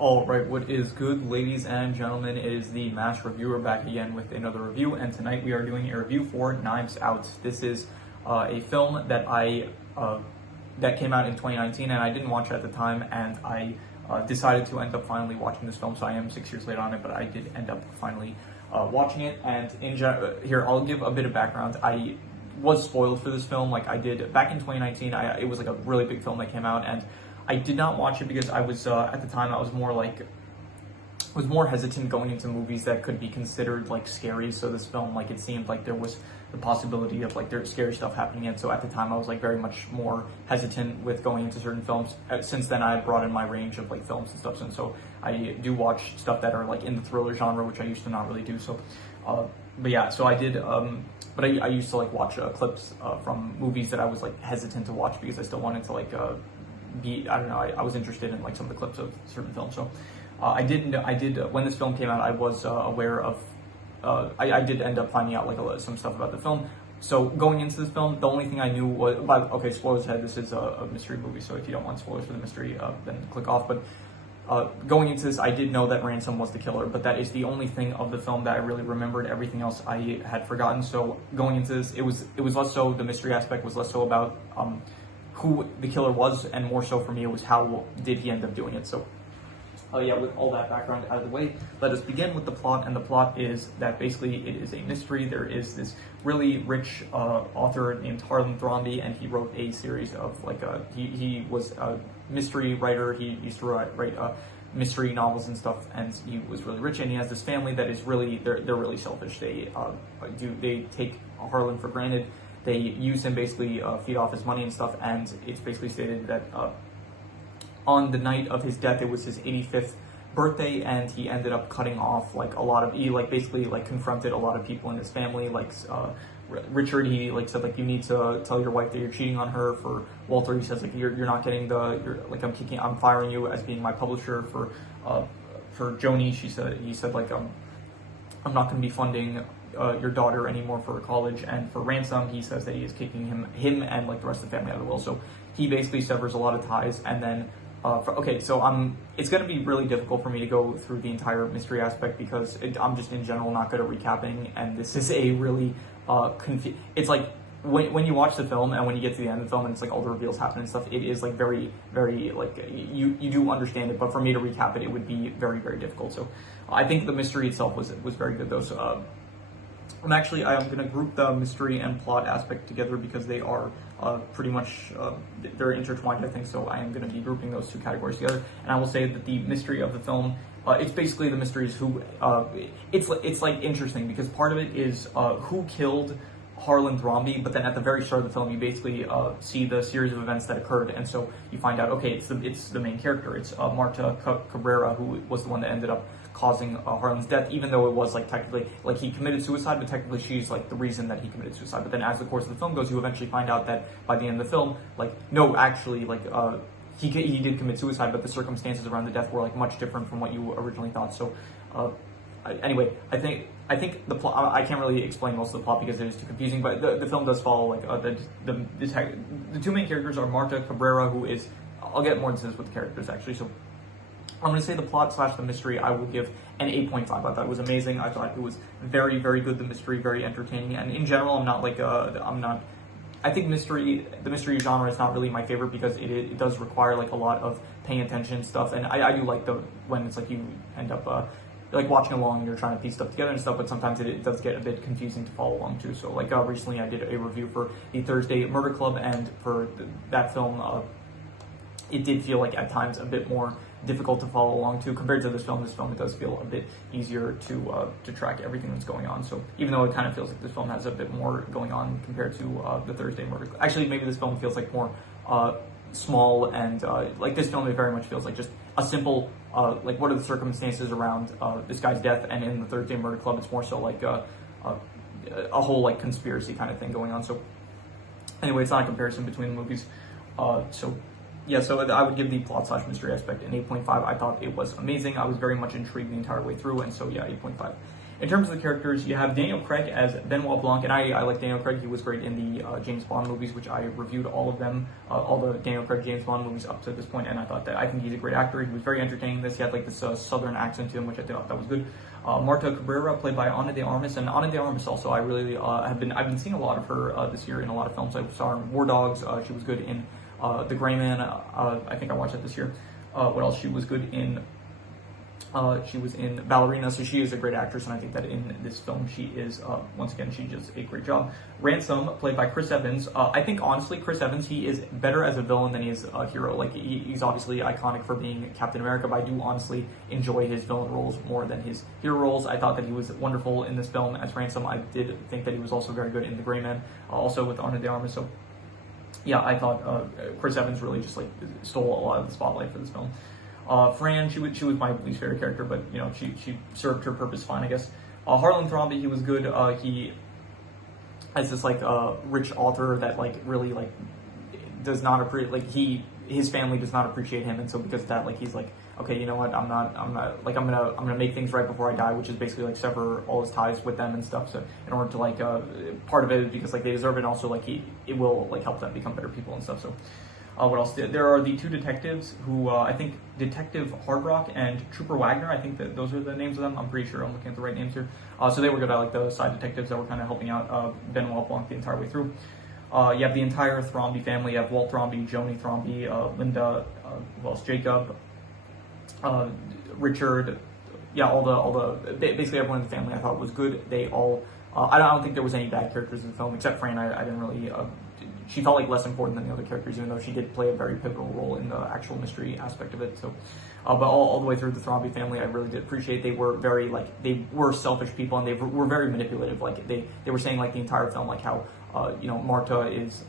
All right, what is good, ladies and gentlemen? It is the Mash Reviewer back again with another review, and tonight we are doing a review for Knives Out. This is a film that that came out in 2019, and I didn't watch it at the time, and I decided to end up finally watching this film. So I am 6 years late on it, but I did end up finally watching it. And here I'll give a bit of background. I was spoiled for this film, like I did back in 2019. It was like a really big film that came out, and I did not watch it because I was at the time I was more hesitant going into movies that could be considered like scary. So this film, like, it seemed like there was the possibility of like there's scary stuff happening in. So at the time I was like very much more hesitant with going into certain films. Since then I had broadened my range of like films and stuff, and so I do watch stuff that are like in the thriller genre, which I used to not really do. So but yeah, so I did but I used to like watch clips from movies that I was like hesitant to watch because I still wanted to like I don't know, I was interested in like some of the clips of certain films. So I did when this film came out, I was aware of I did end up finding out like some stuff about the film. So going into this film, the only thing I knew was okay, spoilers ahead, this is a mystery movie, so if you don't want spoilers for the mystery, then click off. But going into this, I did know that Ransom was the killer, but that is the only thing of the film that I really remembered. Everything else I had forgotten. So going into this, it was less so, the mystery aspect was less so about who the killer was, and more so for me it was how did he end up doing it. So yeah, with all that background out of the way, let us begin with the plot. And the plot is that basically it is a mystery. There is this really rich author named Harlan Thrombey, and he wrote a series of like he was a mystery writer. He used to write mystery novels and stuff, and he was really rich, and he has this family that is really they're really selfish. They take Harlan for granted. They use him, basically feed off his money and stuff, and it's basically stated that on the night of his death, it was his 85th birthday, and he ended up cutting off like a lot of, he like basically like confronted a lot of people in his family, like Richard, he like said like you need to tell your wife that you're cheating on her. For Walter, he says like you're not getting I'm firing you as being my publisher. For Joni, he said like I'm not going to be funding your daughter anymore for college. And for Ransom, he says that he is kicking him and like the rest of the family out of the will. So he basically severs a lot of ties. And then it's going to be really difficult for me to go through the entire mystery aspect because I'm just in general not good at recapping, and this is a really it's like when you watch the film and when you get to the end of the film and it's like all the reveals happen and stuff, it is like very, very like you do understand it, but for me to recap it would be very, very difficult. So I think the mystery itself was very good though. So I'm going to group the mystery and plot aspect together because they are pretty much, they're intertwined, I think, so I am going to be grouping those two categories together. And I will say that the mystery of the film, it's basically the mystery is who, it's like interesting because part of it is who killed Harlan Thrombey, but then at the very start of the film, you basically see the series of events that occurred, and so you find out, okay, it's the main character. It's Marta Cabrera, who was the one that ended up causing Harlan's death, even though it was like technically like he committed suicide, but technically she's like the reason that he committed suicide. But then as the course of the film goes, you eventually find out that by the end of the film, like no, actually, like he did commit suicide, but the circumstances around the death were like much different from what you originally thought. So anyway, I think the plot, I can't really explain most of the plot because it is too confusing, but the film does follow like the two main characters are Marta Cabrera, who is, I'll get more into this with the characters actually. So I'm going to say the plot / the mystery, I will give an 8.5. I thought it was amazing. I thought it was very, very good. The mystery, very entertaining. And in general, I think the mystery genre is not really my favorite because it does require like a lot of paying attention and stuff. And I do like when it's like you end up like watching along and you're trying to piece stuff together and stuff, but sometimes it does get a bit confusing to follow along too. So like recently I did a review for the Thursday Murder Club, and for that film, it did feel like at times a bit more difficult to follow along to compared to this film. It does feel a bit easier to track everything that's going on. So even though it kind of feels like this film has a bit more going on compared to the Thursday Murder Club, actually maybe this film feels like more small, and like this film, it very much feels like just a simple like what are the circumstances around this guy's death, and in the Thursday Murder Club it's more so like a whole like conspiracy kind of thing going on. So anyway, it's not a comparison between the movies. So I would give the plot / mystery aspect an 8.5. I thought it was amazing. I was very much intrigued the entire way through, and so yeah, 8.5. In terms of the characters, you have Daniel Craig as Benoit Blanc, and I like Daniel Craig. He was great in the James Bond movies, which I reviewed all of them, all the Daniel Craig James Bond movies up to this point, and I think he's a great actor. He was very entertaining in this. He had like this southern accent to him, which I thought that was good. Marta Cabrera, played by Ana de Armas, and Ana de Armas also, I really I've been seeing a lot of her this year in a lot of films. I saw her in War Dogs. She was good in The Gray Man. I think I watched that this year. What else? She was good in. She was in Ballerina, so she is a great actress, and I think that in this film she is, once again, she does a great job. Ransom, played by Chris Evans. I think, honestly, Chris Evans, he is better as a villain than he is a hero. Like, he's obviously iconic for being Captain America, but I do honestly enjoy his villain roles more than his hero roles. I thought that he was wonderful in this film as Ransom. I did think that he was also very good in The Gray Man, also with Ana de Armas, so yeah, I thought Chris Evans really just, like, stole a lot of the spotlight for this film. Fran, she was my least favorite character, but you know she served her purpose fine, I guess. Harlan Thrombey, he was good. He as this like rich author that like really like does not appreciate, like his family does not appreciate him, and so because of that, like he's like, okay, you know what, I'm gonna make things right before I die, which is basically like sever all his ties with them and stuff. So in order to like part of it is because like they deserve it, and also like it will like help them become better people and stuff. So. What else? There are the two detectives who, I think Detective Hardrock and Trooper Wagner, I think that those are the names of them. I'm pretty sure I'm looking at the right names here. So they were good. I like the side detectives that were kind of helping out Benoit Blanc the entire way through. You have the entire Thrombey family. You have Walt Thrombey, Joni Thrombey, Linda, who else? Jacob, Richard. Yeah, all the basically everyone in the family I thought was good. They all, I don't think there was any bad characters in the film, except Fran. I didn't really, she felt like less important than the other characters, even though she did play a very pivotal role in the actual mystery aspect of it. So, but all the way through the Thrombey family, I really did appreciate. They were very like, they were selfish people, and they were very manipulative. Like they were saying like the entire film, like how you know, Marta is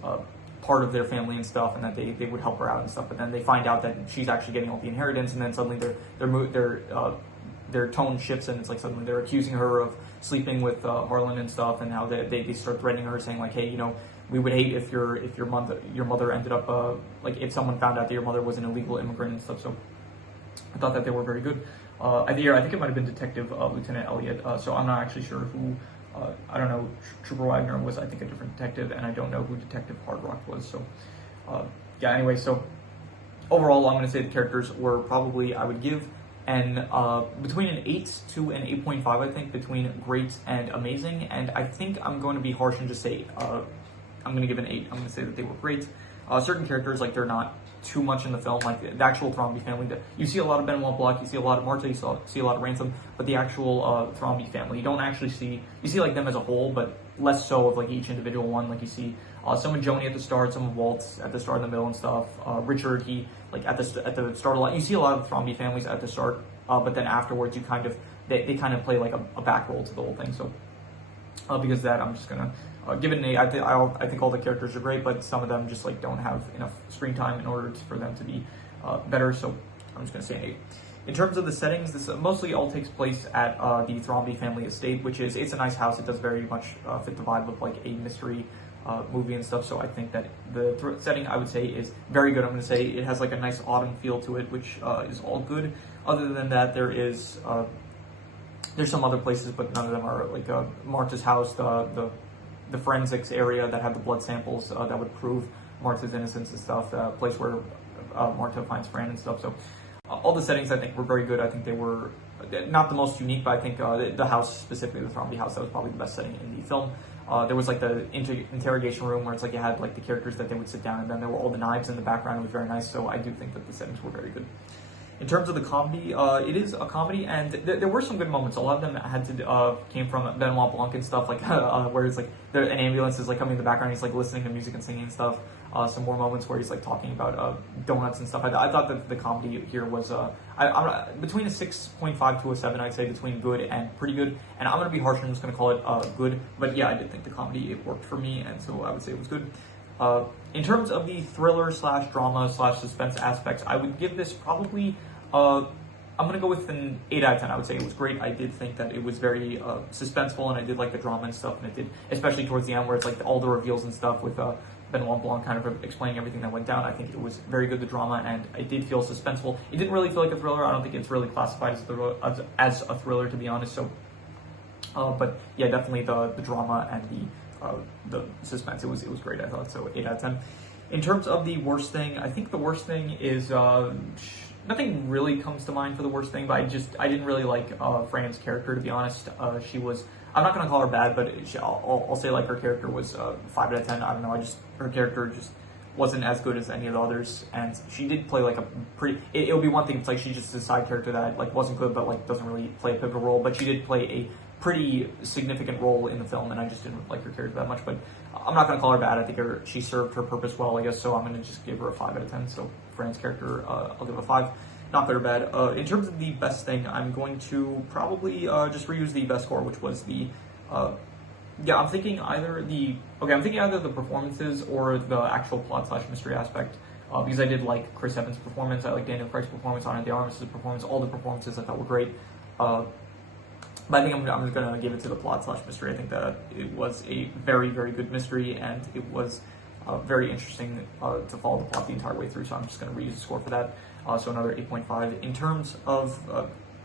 part of their family and stuff, and that they would help her out and stuff. But then they find out that she's actually getting all the inheritance, and then suddenly their tone shifts, and it's like suddenly they're accusing her of sleeping with Harlan and stuff, and how they start threatening her, saying like, hey, you know, we would hate if your mother ended up like if someone found out that your mother was an illegal immigrant and stuff. So I thought that they were very good. I think it might have been Detective Lieutenant Elliot. So I'm not actually sure who. I don't know. Trooper Wagner was, I think, a different detective, and I don't know who Detective Hardrock was. So yeah. Anyway, so overall, I'm going to say the characters were probably, I would give between an 8 to an 8.5, I think, between great and amazing. And I think I'm going to be harsh and just say I'm going to give an 8. I'm going to say that they were great. Certain characters, like, they're not too much in the film, like the actual Thrombey family. You see a lot of Benoit Blanc, you see a lot of Marta, you see a lot of Ransom, but the actual Thrombey family, you don't actually see, you see like them as a whole, but less so of like each individual one. Like you see some of Joni at the start, some of Walt's at the start and the middle and stuff. Richard, he like at the start a lot. You see a lot of the Thrombey families at the start, but then afterwards you kind of they kind of play like a back role to the whole thing. So because of that, I'm just gonna give it an 8. I think all the characters are great, but some of them just like don't have enough screen time in order for them to be better. So I'm just gonna say an 8. In terms of the settings, this mostly all takes place at the Thrombey family estate, which is, it's a nice house. It does very much fit the vibe of like a mystery movie and stuff. So I think that the setting, I would say, is very good. I'm going to say it has like a nice autumn feel to it, which is all good. Other than that, there's some other places, but none of them are like Marta's house, the forensics area that had the blood samples that would prove Marta's innocence and stuff. The place where Marta finds Fran and stuff. So all the settings I think were very good. I think they were not the most unique, but I think the house, specifically the Thrombey house, that was probably the best setting in the film. There was like the interrogation room where it's like you had like the characters that they would sit down, and then there were all the knives in the background. It was very nice. So I do think that the settings were very good. In terms of the comedy, it is a comedy, and there were some good moments. A lot of them came from Benoit Blanc and stuff, like where it's like an ambulance is like coming in the background. He's like listening to music and singing and stuff. Some more moments where he's like talking about donuts and stuff. I thought that the comedy here was I'm between a 6.5 to a 7. I'd say between good and pretty good. And I'm gonna be harsh. I'm just gonna call it good. But yeah, I did think the comedy, it worked for me, and so I would say it was good. In terms of the thriller / drama / suspense aspects, I would give this probably. I'm going to go with an 8 out of 10. I would say it was great. I did think that it was very suspenseful, and I did like the drama and stuff, and it did, especially towards the end where it's like all the reveals and stuff with Benoit Blanc kind of explaining everything that went down. I think it was very good, the drama, and it did feel suspenseful. It didn't really feel like a thriller. I don't think it's really classified as a thriller, to be honest. So But yeah, definitely the drama and the suspense. It was great. I thought so. 8 out of 10. In terms of the worst thing, I think the worst thing is nothing really comes to mind for the worst thing. But I didn't really like Fran's character, to be honest. She was. I'm not gonna call her bad, but I'll say like her character was 5 out of 10. I don't know. Her character just wasn't as good as any of the others, and she did play like a pretty. It would be one thing if like she's just a side character that like wasn't good, but like doesn't really play a pivotal role. But she did play a pretty significant role in the film, and I just didn't like her character that much. But I'm not going to call her bad. I think she served her purpose well, I guess. So I'm going to just give her a 5 out of 10. So Fran's character, I'll give a 5. Not good or bad. In terms of the best thing, I'm going to probably just reuse the best score, which was the. I'm thinking either the performances or the actual plot/mystery aspect. Because I did like Chris Evans' performance, I like Daniel Craig's performance, Ana de Armas' performance, all the performances I thought were great. But I think I'm just going to give it to the plot/mystery. I think that it was a very, very good mystery, and it was very interesting to follow the plot the entire way through. So I'm just going to reuse the score for that. So another 8.5. In terms of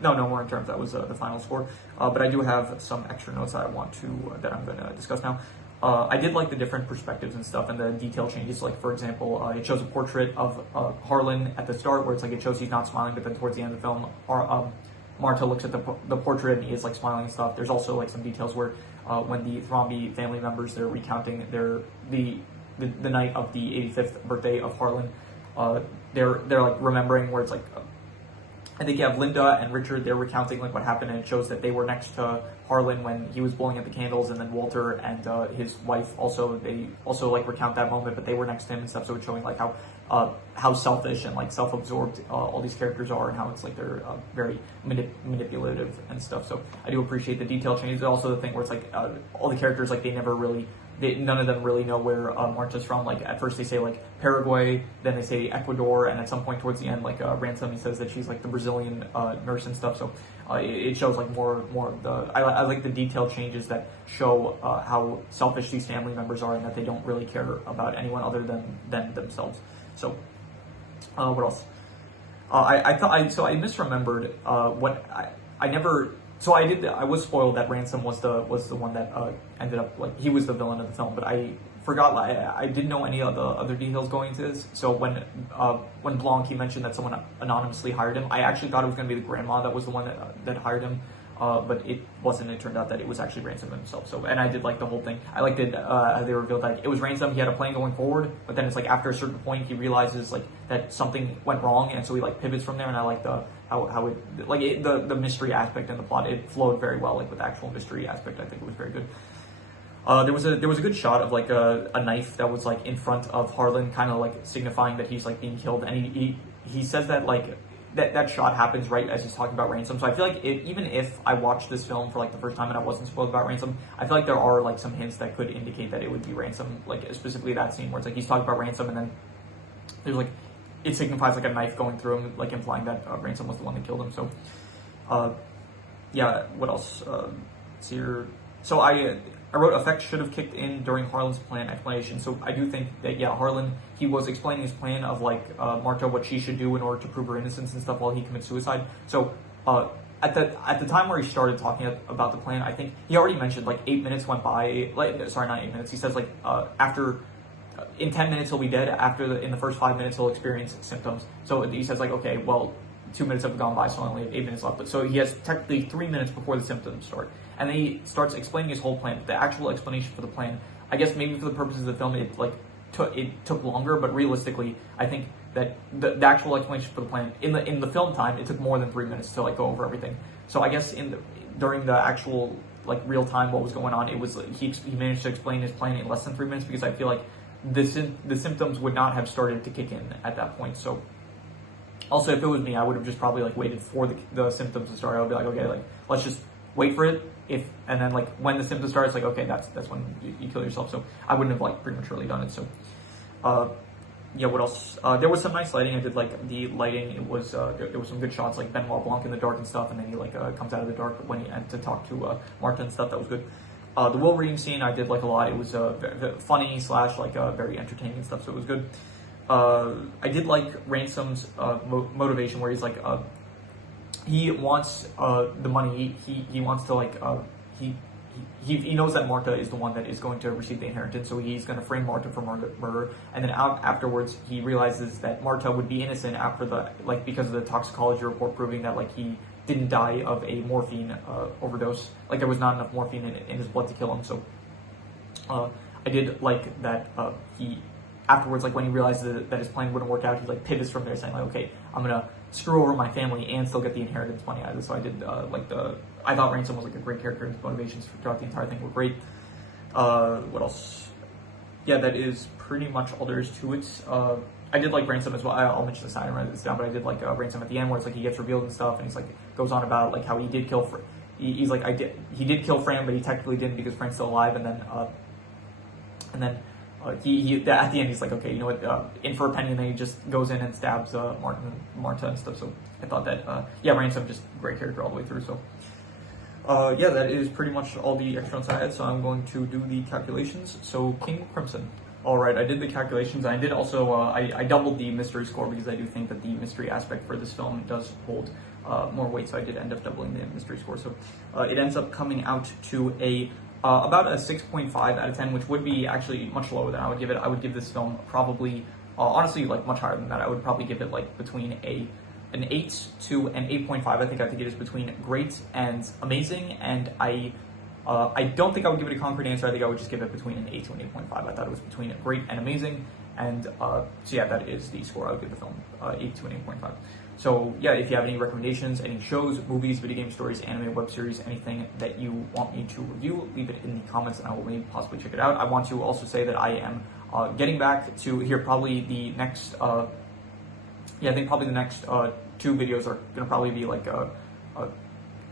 no more in terms. That was the final score. But I do have some extra notes that I'm going to discuss now. I did like the different perspectives and stuff, and the detail changes. Like, for example, it shows a portrait of Harlan at the start, where it's like it shows he's not smiling, but then towards the end of the film, Marta looks at the portrait and he is like smiling and stuff. There's also like some details where when the Thrombey family members, they're recounting the night of the 85th birthday of Harlan, they're like remembering where it's like. I think you have Linda and Richard, they're recounting like what happened, and it shows that they were next to Harlan when he was blowing out the candles, and then Walter and his wife they also like recount that moment, but they were next to him and stuff. So it's showing like how selfish and like self-absorbed all these characters are, and how it's like they're very manipulative and stuff. So I do appreciate the detail changes. Also the thing where it's like all the characters, like none of them really know where Marta's from. Like at first they say like Paraguay, then they say Ecuador, and at some point towards the end, like Ransom, he says that she's like the Brazilian nurse and stuff. So it shows like more of the. I like the detail changes that show how selfish these family members are, and that they don't really care about anyone other than themselves. So what else? I misremembered what I never. So I was spoiled that Ransom was the one that ended up like he was the villain of the film, but I forgot. I didn't know any of the other details going into this. So when Blanc, he mentioned that someone anonymously hired him, I actually thought it was going to be the grandma that was the one that hired him, but it wasn't. It turned out that it was actually Ransom himself. So, and I did like the whole thing. I liked it how they revealed that it was Ransom. He had a plan going forward, but then it's like after a certain point he realizes like that something went wrong, and so he like pivots from there. And I like the mystery aspect and the plot. It flowed very well, like with the actual mystery aspect. I think it was very good. There was a good shot of like a knife that was like in front of Harlan, kind of like signifying that he's like being killed, and he says that like that shot happens right as he's talking about Ransom. So I feel like even if I watched this film for like the first time and I wasn't spoiled about Ransom, I feel like there are like some hints that could indicate that it would be Ransom, like specifically that scene where it's like he's talking about Ransom, and then there's like it signifies like a knife going through him, like implying that Ransom was the one that killed him. So what else? So I wrote effects should have kicked in during Harlan's plan explanation. So I do think that Harlan, he was explaining his plan of like Marta, what she should do in order to prove her innocence and stuff while he commits suicide. So at the time where he started talking about the plan, I think he already mentioned like 8 minutes went by. Sorry, not 8 minutes. He says like after. In 10 minutes he'll be dead. In the first 5 minutes he'll experience symptoms. So he says like, okay, well, 2 minutes have gone by, so I only have 8 minutes left. But so he has technically 3 minutes before the symptoms start, and then he starts explaining his whole plan. The actual explanation for the plan, I guess maybe for the purposes of the film, it took longer. But realistically, I think that the actual explanation for the plan in the film time, it took more than 3 minutes to like go over everything. So I guess during the actual like real time what was going on, it was he managed to explain his plan in less than 3 minutes, because I feel like the symptoms would not have started to kick in at that point. So also, if it was me, I would have just probably like waited for the symptoms to start. I would be like, okay, like let's just wait for it. And then like when the symptoms start, it's like, okay, that's when you kill yourself. So I wouldn't have like prematurely done it. So what else? There was some nice lighting. I did like the lighting. It was there was some good shots, like Benoit Blanc in the dark and stuff, and then he like comes out of the dark when he had to talk to Marta and stuff. That was good. The will reading scene I did like a lot. It was funny / like very entertaining and stuff, so it was good. I did like Ransom's motivation, where he's like he wants the money. He wants to like he knows that Marta is the one that is going to receive the inheritance, so he's going to frame Marta for murder. And then afterwards, he realizes that Marta would be innocent after because of the toxicology report proving that he didn't die of a morphine overdose. There was not enough morphine in his blood to kill him. So I did like that he afterwards, when he realized that his plan wouldn't work out, he pivots from there, saying okay, I'm gonna screw over my family and still get the inheritance money out of it. So I did I thought Ransom was a great character. His motivations throughout the entire thing were great. What else? Yeah, that is pretty much all there is to it. I did like Ransom as well. I'll mention this. I didn't write this down, but I did like Ransom at the end, where it's he gets revealed and stuff, and he's goes on about how he did kill. He's he did kill Fran, but he technically didn't because Fran's still alive, and then he at the end he's okay, you know what, in for a penny, and then he just goes in and stabs Marta and stuff. So I thought that Ransom, just great character all the way through. So that is pretty much all the extra notes I had. So I'm going to do the calculations. So King Crimson. All right, I did the calculations. I did also I doubled the mystery score because I do think that the mystery aspect for this film does hold more weight. So I did end up doubling the mystery score. So it ends up coming out to about a 6.5 out of 10, which would be actually much lower than I would give it. I would give this film probably, honestly, much higher than that. I would probably give it between an 8 to an 8.5. I think it is between great and amazing, and I don't think I would give it a concrete answer. I think I would just give it between an 8 to an 8.5. I thought it was between great and amazing, and so that is the score I would give the film, 8 to an 8.5. So if you have any recommendations, any shows, movies, video game stories, anime, web series, anything that you want me to review, leave it in the comments and I will maybe possibly check it out. I want to also say that I am getting back to here probably the next, I think probably the next 2 videos are going to probably be I'm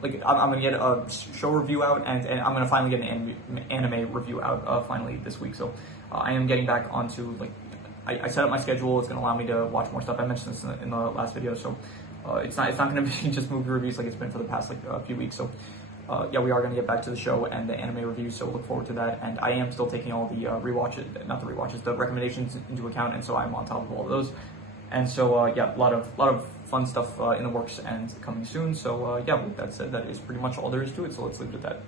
going to get a show review out, and I'm going to finally get an anime review out finally this week. So I am getting back onto I set up my schedule. It's going to allow me to watch more stuff. I mentioned this in the last video, so it's not going to be just movie reviews like it's been for the past few weeks. So we are going to get back to the show and the anime reviews, so look forward to that. And I am still taking all the the recommendations into account, and so I'm on top of all of those. And so a lot of fun stuff in the works and coming soon. So with that said, that is pretty much all there is to it. So let's leave it at that.